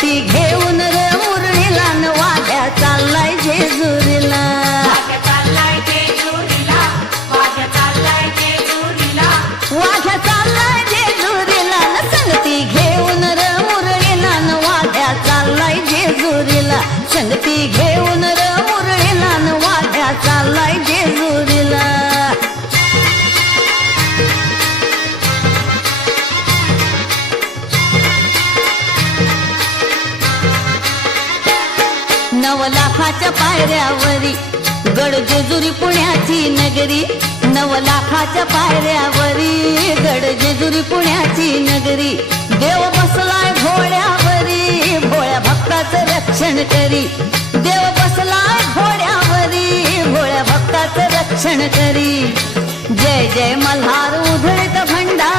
संगती घेऊन र मुरळीला न वाघ्या चाललाय जेजुरीला. वाघ्या चाललाय जेजुरीला न संगती घेऊन र मुरळीला न वाघ्या चाललाय जेजुरीला. संगती घेऊन र मुरळीला न वाघ्या चाललाय जेजुरीला. नव लाखाच्या पायऱ्यावरी गड जेजुरी पुण्याची नगरी. 9 लाखाच्या पायऱ्यावरी गड जेजुरी पुण्याची नगरी. देव बसलाय घोड्यावरी भोळ्या भक्ताचं रक्षण करी. देव बसलाय घोड्यावरी भोळ्या भक्ताचं रक्षण करी. जय जय मल्हार उधळीत भंडार.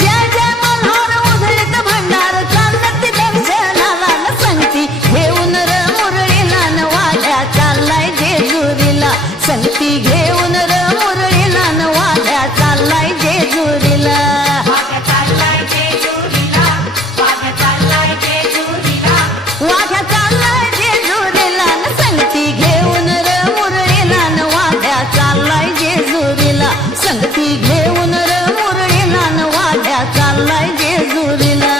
जय जय मल्हार उधळीत भंडार. चालत दर्शनाला न संगती घेऊन र मुरळीला न वाघ्या चाललाय जेजुरीला. संगती घेऊन र मुरळीला न वाघ्या चाललाय जेजुरीला. वाघ्या चाललाय जेजुरीला न संगती घेऊन र मुरळीला न वाघ्या चाललाय जेजुरीला. संगती घेऊन र मुरळीला न वाघ्या चाललाय जेजुरीला.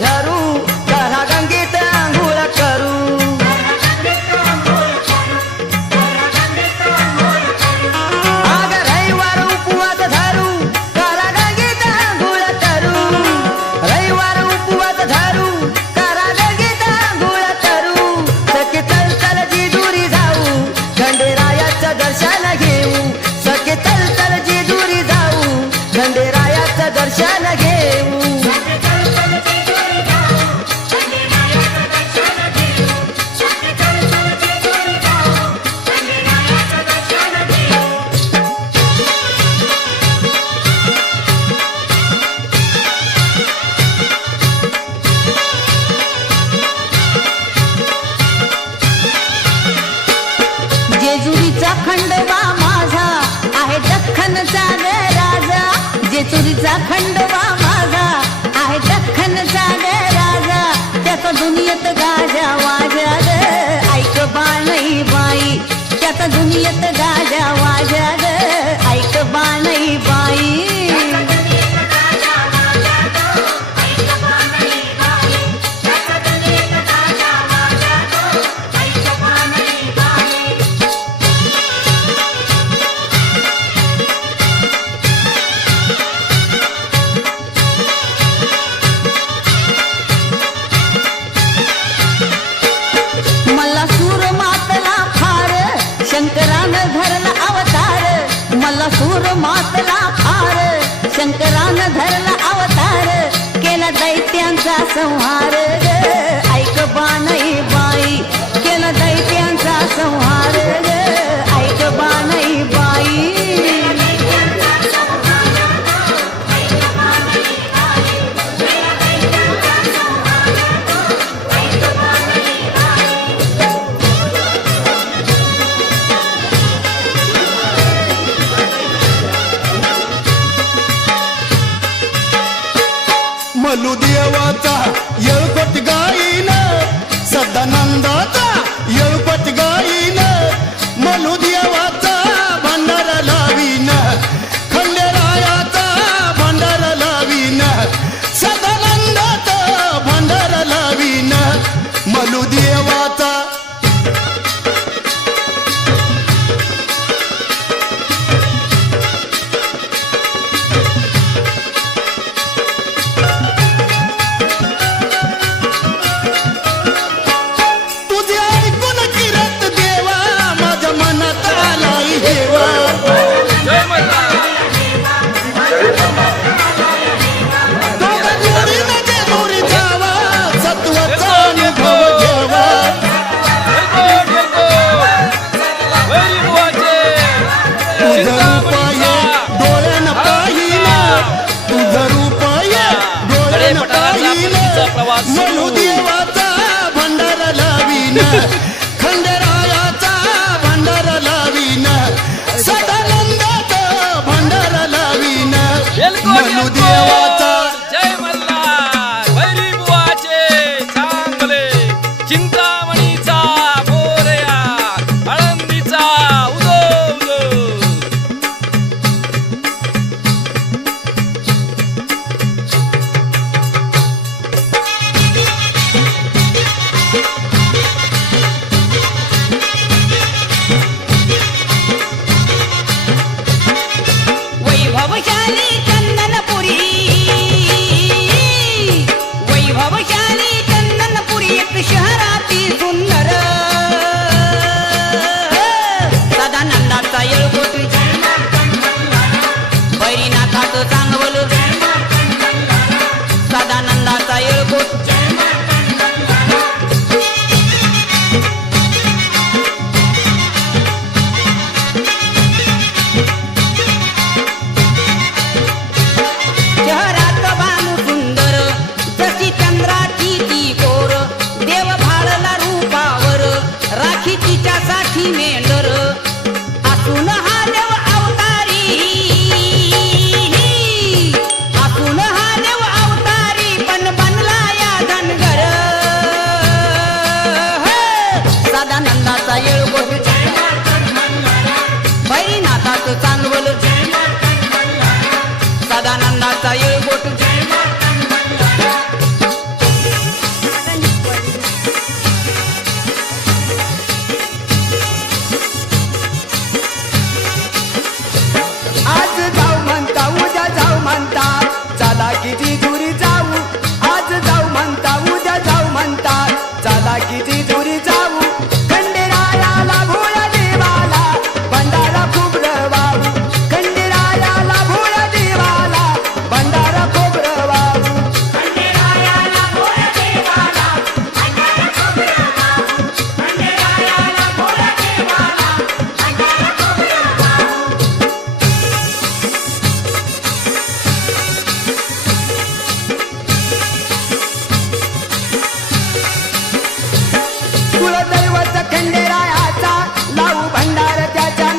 धरू करा गंगेत आंघोळ खंडोबा माझा आहे दख्खनचा ग राजा जेजुरीचा खंडोबा माझा आहे दख्खनचा ग राजा त्याचा दुनियेत गाजा वाजा ग ऐक बाणई बाई त्याचा दुनियेत गाजा वाजा ग ऐक बाणई बाई मला सूर मातला फार शंकरानं धरला अवतार मला सूर मातला फार शंकरानं धरला अवतार केला दैत्यांचा संहार ग ऐक बाणई बाई केला दैत्यांचा संहार ग ऐक बाणई बाई मलू देवाचा येळपट गाईन सदानंदाचा येळपट गाईन मलू देवाचा भंडारा लावीन खंडेरायाचा भंडारा लावीन सदानंदाचा भंडारा लावीन मलू देवाचा मलू देवाचा भंडारा लावीन खंडेरायाचा भंडारा लावीन सदानंदाचा भंडारा लावीन मलू देवाचा जय मल्हार वैरी बुवाचे चांगले चिंतामणीचा मोरया आळंदीचा उदो उदो वैभवशाली चंदनपुरी वैभवशाली चंदनपुरी एक शहरातील सुंदर सदानंदाचा येळकोट भैरीनाथाचं चांगवल सदानंदाचा येळकोट शहरात बानू सुंदर जशी चंद्राची ती गोर देव भाळला रूपावर राखी तिच्यासाठी मेंढर असून हा देव अवतारी असून हा देव अवतारी पण बनला या धनगर सदानंदाचा येळकोट भैरीनाथाचं चांगवल सदानंदाचा येळकोट आज जाऊ म्हणता उद्या जाऊ म्हणता चला की जेजुरी जाऊ आज जाऊ म्हणता उद्या जाऊ म्हणता चला की जेजुरी जाऊ खंडेरायाला भोळा देवाला भंडारा खोबरं वाहू खंडेरायाला भोळा देवाला भंडारा खोबरं वाहू खंडेरायाला भोळा देवाला भंडारा खोबरं वाहू खंडेरायाला भोळा देवाला भंडारा खोबरं वाहू कुलदैवत खंडेरायाचा लावू भंडार त्याच्या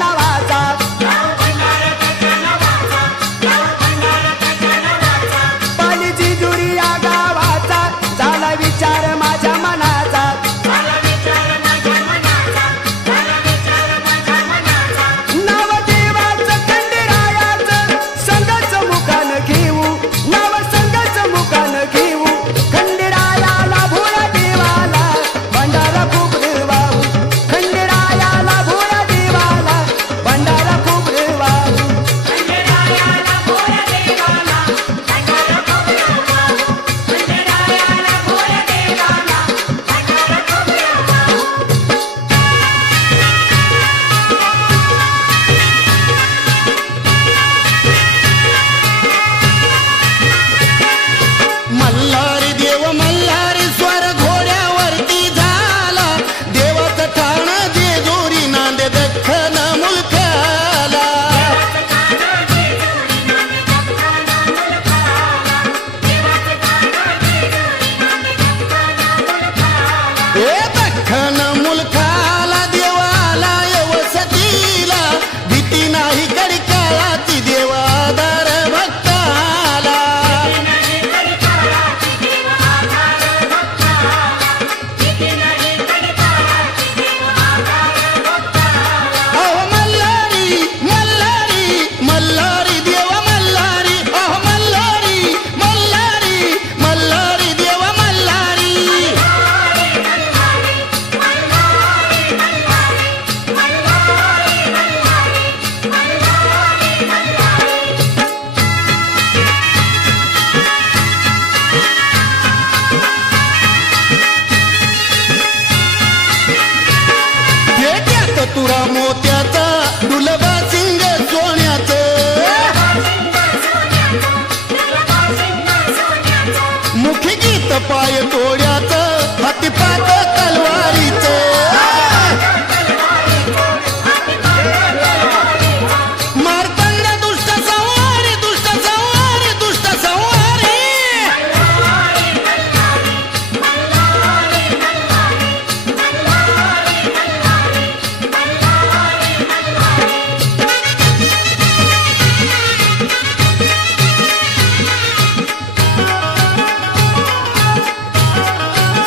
तुरा मोत्याचा डुलबा सिंग सोन्याचं मुखी गीत पाय तोड्याचं हातीपात तलवारीचं मार्तंड दुष्ट संहारी दुष्ट संहारी दुष्ट संहारी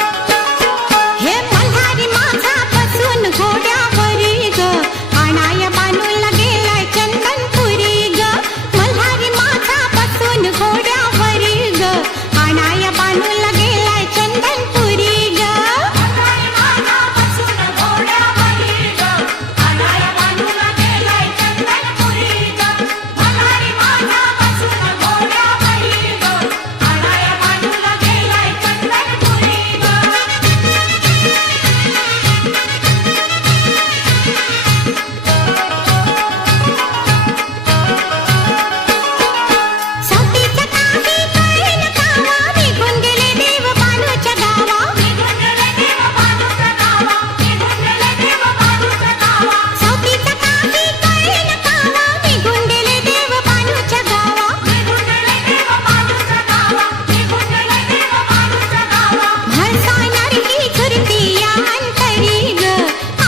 हे मल्हारी माझा बसून घोड्यावरी ग आणाय बानूला गेलाय चंदनपुरी ग मल्हारी माझा बसून घोड्यावरी ग आणाय बानूला गेलाय चंदनपुरी ग मल्हारी माझा बसून घोड्यावरी ग आणाय बानूला गेलाय चंदनपुरी ग मल्हारी माझा बसून घोड्यावरी ग आणाय बानूला गेलाय चंदनपुरी ग सातीच्या काही कळेन कावा निघून गेले देव बानूच्या गावा निघून गेले देव बानूच्या गावा निघून गेले देव बानूच्या गावा सातीच्या काही कळेन कावा निघून गेले देव बानूच्या गावा निघून गेले देव बानूच्या गावा निघून गेले देव बानूच्या गावा भरसाणारी ही झुरती या अंतरी ग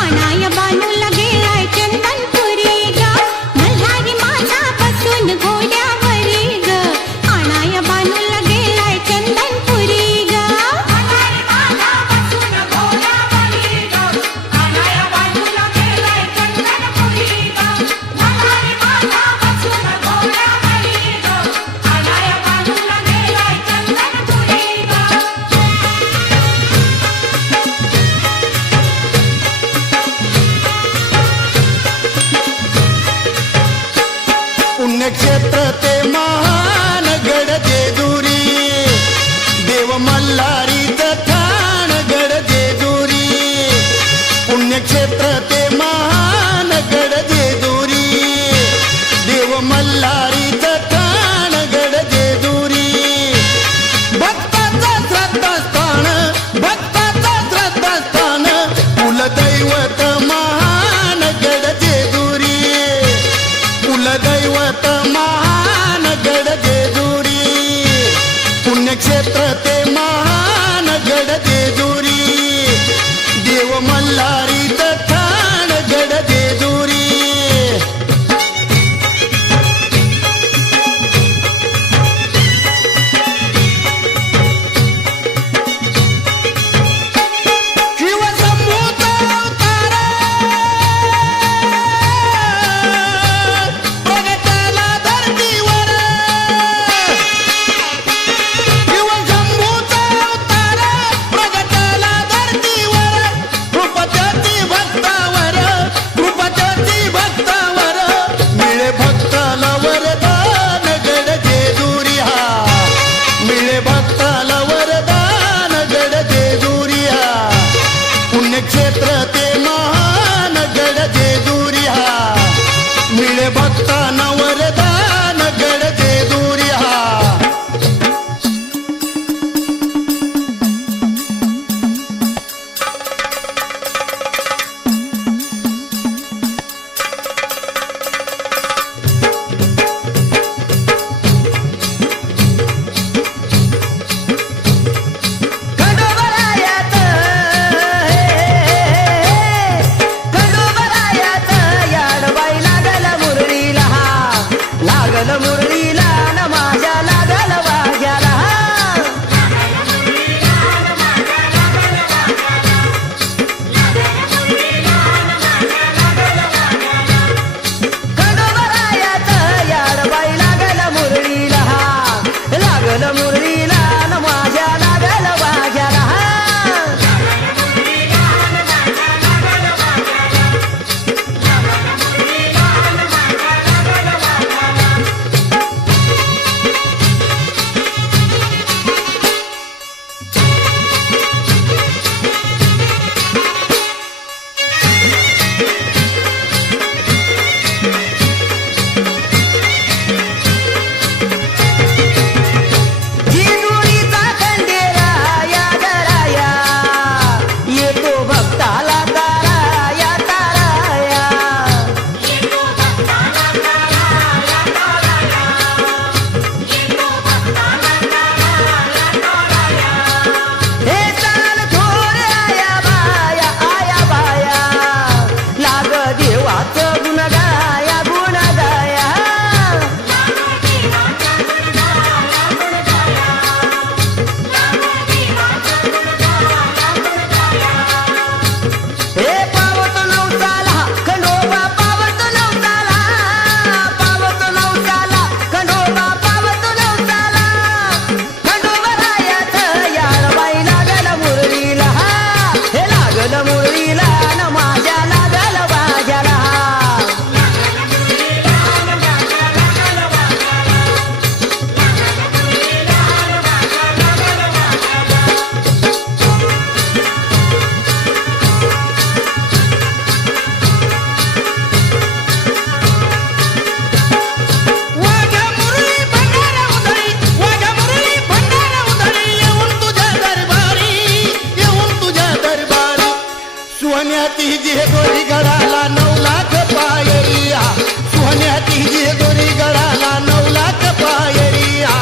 आणाय बानूला गेलाय चंदनपुरी ग मल्हारी माझा बसून घोड्यावरी ग आणाय बानूला गेलाय चंदनपुरी ग मल्हारी माझा बसून घोड्यावरी ग आणाय बानूला गेलाय चंदनपुरी ग मल्हारी माझा बसून घोड्यावरी ग आणाय बानूला गेलाय चंदनपुरी ग पुण्यक्षेत्र ते महान गड जेजुरी देव मल्हारीचं ठाण गड जेजुरी पुण्यक्षेत्र ते महान गड जेजुरी देव मल्हारीचं ठाण गड जेजुरी भक्ताचं श्रद्धास्थान कुलदैवत महान गड जेजुरी कुलदैवत महान गड जेजुरी पुण्यक्षेत्र ते महान गड जेजुरी देव मल्हारीचं ठाण गड जेजुरी शिवशंभूचा अवतार प्रगटाला धरतीवर शिवशंभूचा अवतार प्रगटाला धरतीवर कृपतेची भक्तावर मिळे भक्ताला वरदान गड जेजुरी हा मिळे भक्ताला वरदान गड जेजुरी हा पुण्यक्षेत्र ते महान गड जेजुरी हा मिळे भक्तांना वरदान गड जेजुरी हा खंडोबारायाचं लागल मुरळीला न माझ्या लागल बाजाला वाघ्या मुरळी भंडारा उधळी, वाघ्या मुरळी भंडारा उधळी, येऊन तुझ्या दरबारी, येऊन तुझ्या दरबारी. सोन्याची जी गोरी गळाला 9 लाख पायरिया, सोन्याची जी गोरी गळाला 9 लाख पायरिया.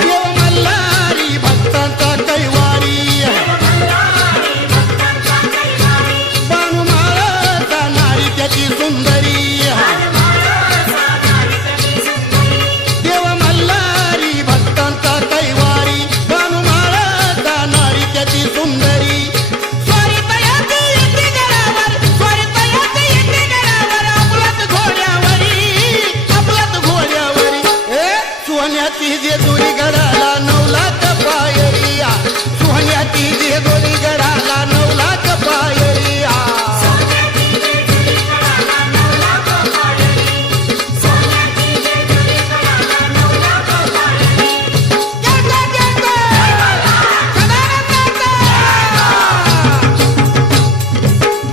देव मल्हारी भक्तांचा कैवारी, बाणूमाळा नारी त्याची सुंदरी. देव मल्हारी भक्तांचा कैवारी, बाणूमाळा नारी त्याची सुंदरी. स्वारीतयाची येते गडावर, स्वारीतयाची येते गडावर, आपलाच घोड्यावरी, आपलाच घोड्यावरी. सोन्याची जेजुरी गडाला 9 लाख पायरिया, सोन्याची जेजुरी गडाला 9 लाख पायरिया.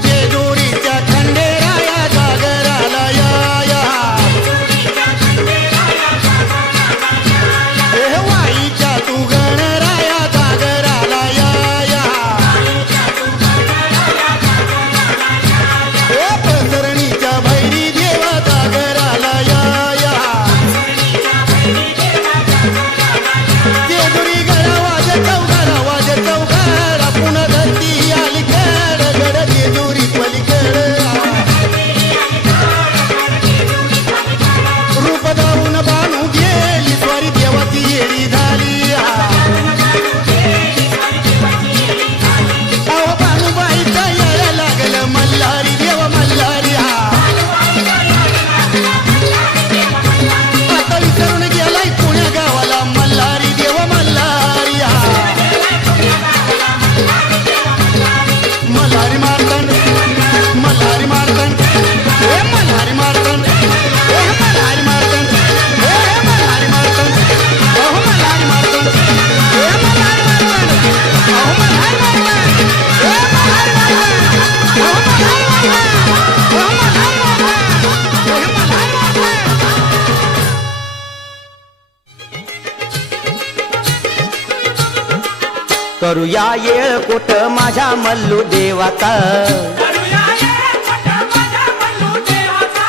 जेजुरीच्या खंडेराया जागराला या, ए वाईच्या तू गणराया जागराला या. ए पसरणीच्या भैरी देवा जागराला या. जेजुरी गडा वाज चौघारा, वाज चौघारा, पुन्हा धरती आली कड, गड जेजुरी पलीकड. रूप दाऊन बाणू गेली, स्वारी देवाची येडी झाली. अहो बाणूबाईचा येळ लागलं मल्हारी, देव मल्हारी. आता विसरून गेलाय पुण्या गावाला मल्हारी, देव मल्हारी. मल्हारी मारतंड, मल्हारी मारतंड, ए मल्हारी मारतंड, ए मल्हारी मारतंड, ए मल्हारी मारतंड, अहो मल्हारी मारतंड, ए मल्हारी मारतंड, अहो मल्हारी मारतंड, ए मल्हारी मारतंड, अहो मल्हारी मारतंड, अहो मल्हारी मारतंड, ए मल्हारी मारतंड. करूया येळकोट माझ्या मल्लू देवाचा करूया ये पट माझ्या मल्लू देवाचा,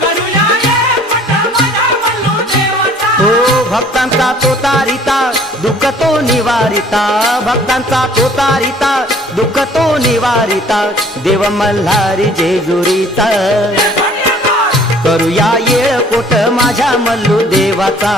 करूया ये पट माझ्या मल्लू देवाचा. हो भक्तांचा तो तारिता, दुःख तो निवारिता, भक्तांचा तो तारिता, दुःख तो निवारिता, देव मल्हारी जेजुरीचा. करूया येळकोट माझ्या मल्लू देवाचा.